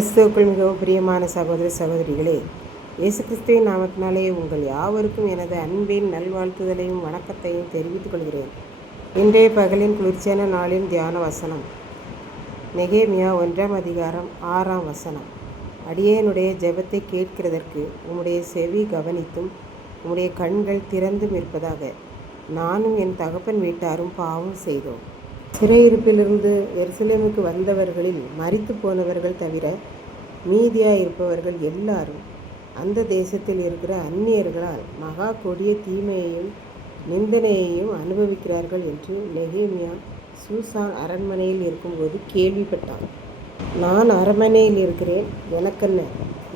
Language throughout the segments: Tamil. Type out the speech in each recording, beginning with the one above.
கிறிஸ்துவுக்குள் மிகவும் பிரியமான சகோதர சகோதரிகளே, இயேசு கிறிஸ்துவின் நாமத்தினாலே உங்கள் யாவருக்கும் எனது அன்பின் நல்வாழ்த்துதலையும் வணக்கத்தையும் தெரிவித்துக் கொள்கிறேன். இன்றைய பகலின் குளிர்ச்சியான நாளின் தியான வசனம் நெகேமியா 1ஆம் அதிகாரம் 6ஆம் வசனம். அடியேனுடைய ஜெபத்தை கேட்கிறதற்கு உம்முடைய செவி கவனித்தும் உம்முடைய கண்கள் திறந்தும் இருப்பதாக. நானும் என் தகப்பன் வீட்டாரும் பாவம் செய்தோம். சிறையிருப்பிலிருந்து எருசலேமுக்கு வந்தவர்களில் மரித்து போனவர்கள் தவிர மீதியாயிருப்பவர்கள் எல்லாரும் அந்த தேசத்தில் இருக்கிற அந்நியர்களால் மகா கொடிய தீமையையும் நிந்தனையையும் அனுபவிக்கிறார்கள் என்று நெகேமியா சூசான் அரண்மனையில் இருக்கும்போது கேள்விப்பட்டான். நான் அரண்மனையில் இருக்கிறேன், எனக்கென்ன,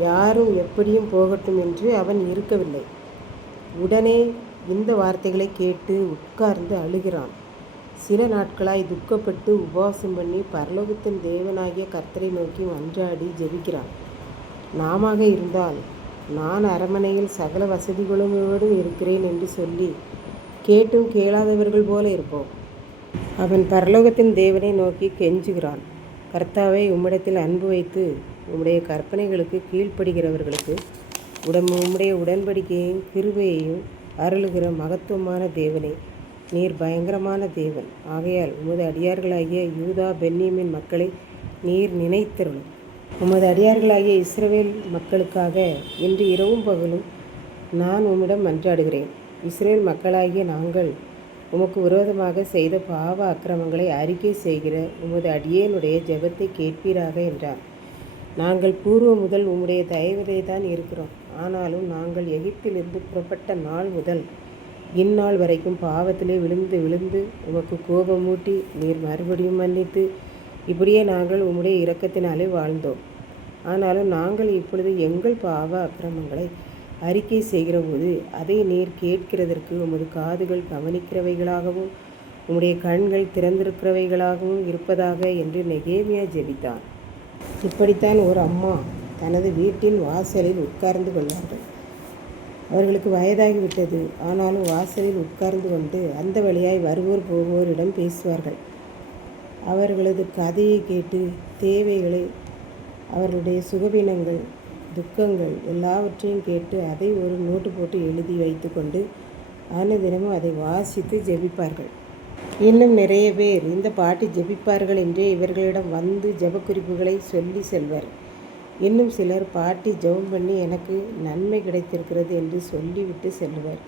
யாரும் எப்படியும் போகட்டும் என்று அவன் இருக்கவில்லை. உடனே இந்த வார்த்தைகளை கேட்டு உட்கார்ந்து அழுகிறான். சில நாட்களாய் துக்கப்பட்டு உபவாசம் பண்ணி பரலோகத்தின் தேவனாகிய கர்த்தரை நோக்கி மன்றாடி ஜெபிக்கிறான். நாமாக இருந்தால் நான் அரண்மனையில் சகல வசதிகளோடும் இருக்கிறேன் என்று சொல்லி கேட்டும் கேளாதவர்கள் போல இருப்போம். அவன் பரலோகத்தின் தேவனை நோக்கி கெஞ்சுகிறான். கர்த்தாவை, உம்மிடத்தில் அன்பு வைத்து உம்முடைய கற்பனைகளுக்கு கீழ்ப்படுகிறவர்களுக்கு உம்முடைய உடன்படிக்கையையும் கிருபையையும் அருளுகிற மகத்துவமான தேவனே, நீர் பயங்கரமான தேவன். ஆகையால் உமது அடியார்களாகிய யூதா பென்யமீன் மக்களை நீர் நினைத்தருளும். உமது அடியார்களாகிய இஸ்ரவேல் மக்களுக்காக இன்று இரவும் பகலும் நான் உம்மிடம் மன்றாடுகிறேன். இஸ்ரவேல் மக்களாகிய நாங்கள் உமக்கு விரோதமாக செய்த பாவ அக்கிரமங்களை அறிக்கை செய்கிற உமது அடியேனுடைய ஜெபத்தை கேட்பீராக என்றார். நாங்கள் பூர்வ முதல் உம்முடைய தயவிலே தான் இருக்கிறோம். ஆனாலும் நாங்கள் எகிப்திலிருந்து புறப்பட்ட நாள் முதல் இந்நாள் வரைக்கும் பாவத்திலே விழுந்து விழுந்து உமக்கு கோபமூட்டி நீர் மறுபடியும் மன்னித்து இப்படியே நாங்கள் உம்முடைய இரக்கத்தினாலே வாழ்ந்தோம். ஆனாலும் நாங்கள் இப்பொழுது எங்கள் பாவ அக்கிரமங்களை அறிக்கை செய்கிற போது அதை நீர் கேட்கிறதற்கு உமது காதுகள் கவனிக்கிறவைகளாகவும் உம்முடைய கண்கள் திறந்திருக்கிறவைகளாகவும் இருப்பதாக என்று நெகேமியா ஜெபித்தான். இப்படித்தான் ஒரு அம்மா தனது வீட்டின் வாசலில் உட்கார்ந்து கொண்டார்கள். அவர்களுக்கு வயதாகிவிட்டது. ஆனாலும் வாசலில் உட்கார்ந்து கொண்டு அந்த வழியாய் வருவோர் போவோரிடம் பேசுவார்கள். அவர்களது கதையை கேட்டு தேவைகளை, அவர்களுடைய சுகவீனங்கள், துக்கங்கள் எல்லாவற்றையும் கேட்டு அதை ஒரு நோட்டு போட்டு எழுதி வைத்து கொண்டு அனுதினமும் அதை வாசித்து ஜெபிப்பார்கள். இன்னும் நிறைய பேர் இந்த பாட்டி ஜெபிப்பார்கள் என்றே இவர்களிடம் வந்து ஜெபக்குறிப்புகளை சொல்லி செல்வர். இன்னும் சிலர் பாட்டி ஜெபம் பண்ணி எனக்கு நன்மை கிடைத்திருக்கிறது என்று சொல்லிவிட்டு செல்வர்.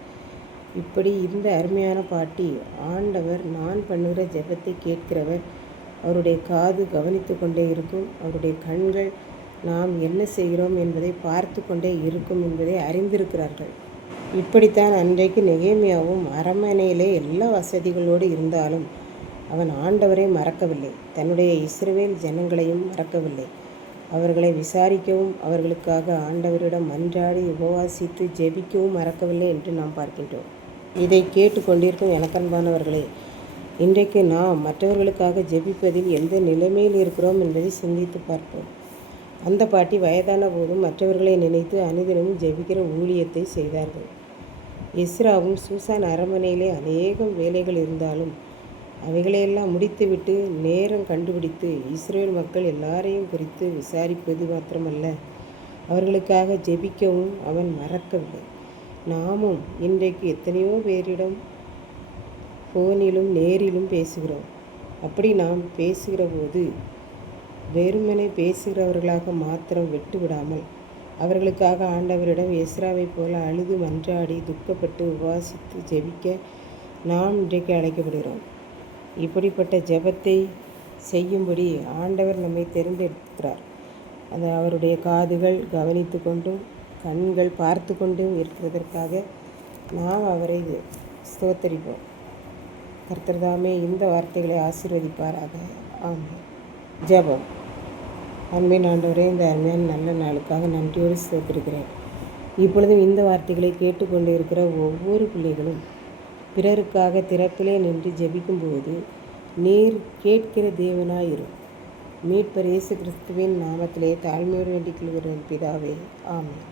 இப்படி இந்த அருமையான பாட்டி, ஆண்டவர் நான் பண்ணுகிற ஜெபத்தை கேட்கிறவர், அவருடைய காது கவனித்து கொண்டே இருக்கும், அவருடைய கண்கள் நாம் என்ன செய்கிறோம் என்பதை பார்த்து கொண்டே இருக்கும் என்பதை அறிந்திருக்கிறார்கள். இப்படித்தான் அன்றைக்கு நெகேமியாவும் அரண்மனையிலே எல்லா வசதிகளோடு இருந்தாலும் அவன் ஆண்டவரை மறக்கவில்லை, தன்னுடைய இஸ்ரவேல் ஜனங்களையும் மறக்கவில்லை. அவர்களை விசாரிக்கவும் அவர்களுக்காக ஆண்டவரிடம் மன்றாடி உபவாசித்து ஜெபிக்கவும் மறக்கவில்லை என்று நாம் பார்க்கின்றோம். இதை கேட்டு கொண்டிருக்கும் எனக்கன்பானவர்களே, இன்றைக்கு நாம் மற்றவர்களுக்காக ஜெபிப்பதில் எந்த நிலைமையில் இருக்கிறோம் என்பதை சிந்தித்து பார்ப்போம். அந்த பாட்டி வயதான போதும் மற்றவர்களை நினைத்து அனுதினமும் ஜெபிக்கிற ஊழியத்தை செய்தார்கள். எஸ்ராவும் சூசான் அரண்மனையிலே அநேகம் வேலைகள் இருந்தாலும் அவைகளையெல்லாம் முடித்துவிட்டு நேரம் கண்டுபிடித்து இஸ்ரேல் மக்கள் எல்லாரையும் குறித்து விசாரிப்பது மாத்திரமல்ல, அவர்களுக்காக ஜெபிக்கவும் அவன் மறக்கவில்லை. நாமும் இன்றைக்கு எத்தனையோ பேரிடம் ஃபோனிலும் நேரிலும் பேசுகிறோம். அப்படி நாம் பேசுகிற போது வெறுமனே பேசுகிறவர்களாக மாத்திரம் விட்டுவிடாமல் அவர்களுக்காக ஆண்டவரிடம் எஸ்ராவை போல அழுது மன்றாடி துக்கப்பட்டு உபவாசித்து ஜெபிக்க நாம் இன்றைக்கு அழைக்கப்படுகிறோம். இப்படிப்பட்ட ஜெபத்தை செய்யும்படி ஆண்டவர் நம்மை தெரிந்தெடுக்கிறார். அது அவருடைய காதுகள் கவனித்து கொண்டும் கண்கள் பார்த்து கொண்டும் இருக்கிறதற்காக நாம் அவரை ஸ்தோத்தரிப்போம். கர்த்தர்தாமே இந்த வார்த்தைகளை ஆசீர்வதிப்பாராக. ஆமாம். ஜெபம். அன்பின் ஆண்டவரே, இந்த அருமையான நல்ல நாளுக்காக நன்றியோடு ஸ்தோத்திருக்கிறேன். இப்பொழுதும் இந்த வார்த்தைகளை கேட்டுக்கொண்டு இருக்கிற ஒவ்வொரு பிள்ளைகளும் பிறருக்காக திறப்பிலே நின்று ஜெபிக்கும்போது நீர் கேட்கிற தேவனாயிரும். மீட்பர் இயேசு கிறிஸ்துவின் நாமத்திலே தாழ்மையோடு வேண்டிக் கொள்கிறேன் பிதாவே. ஆமென்.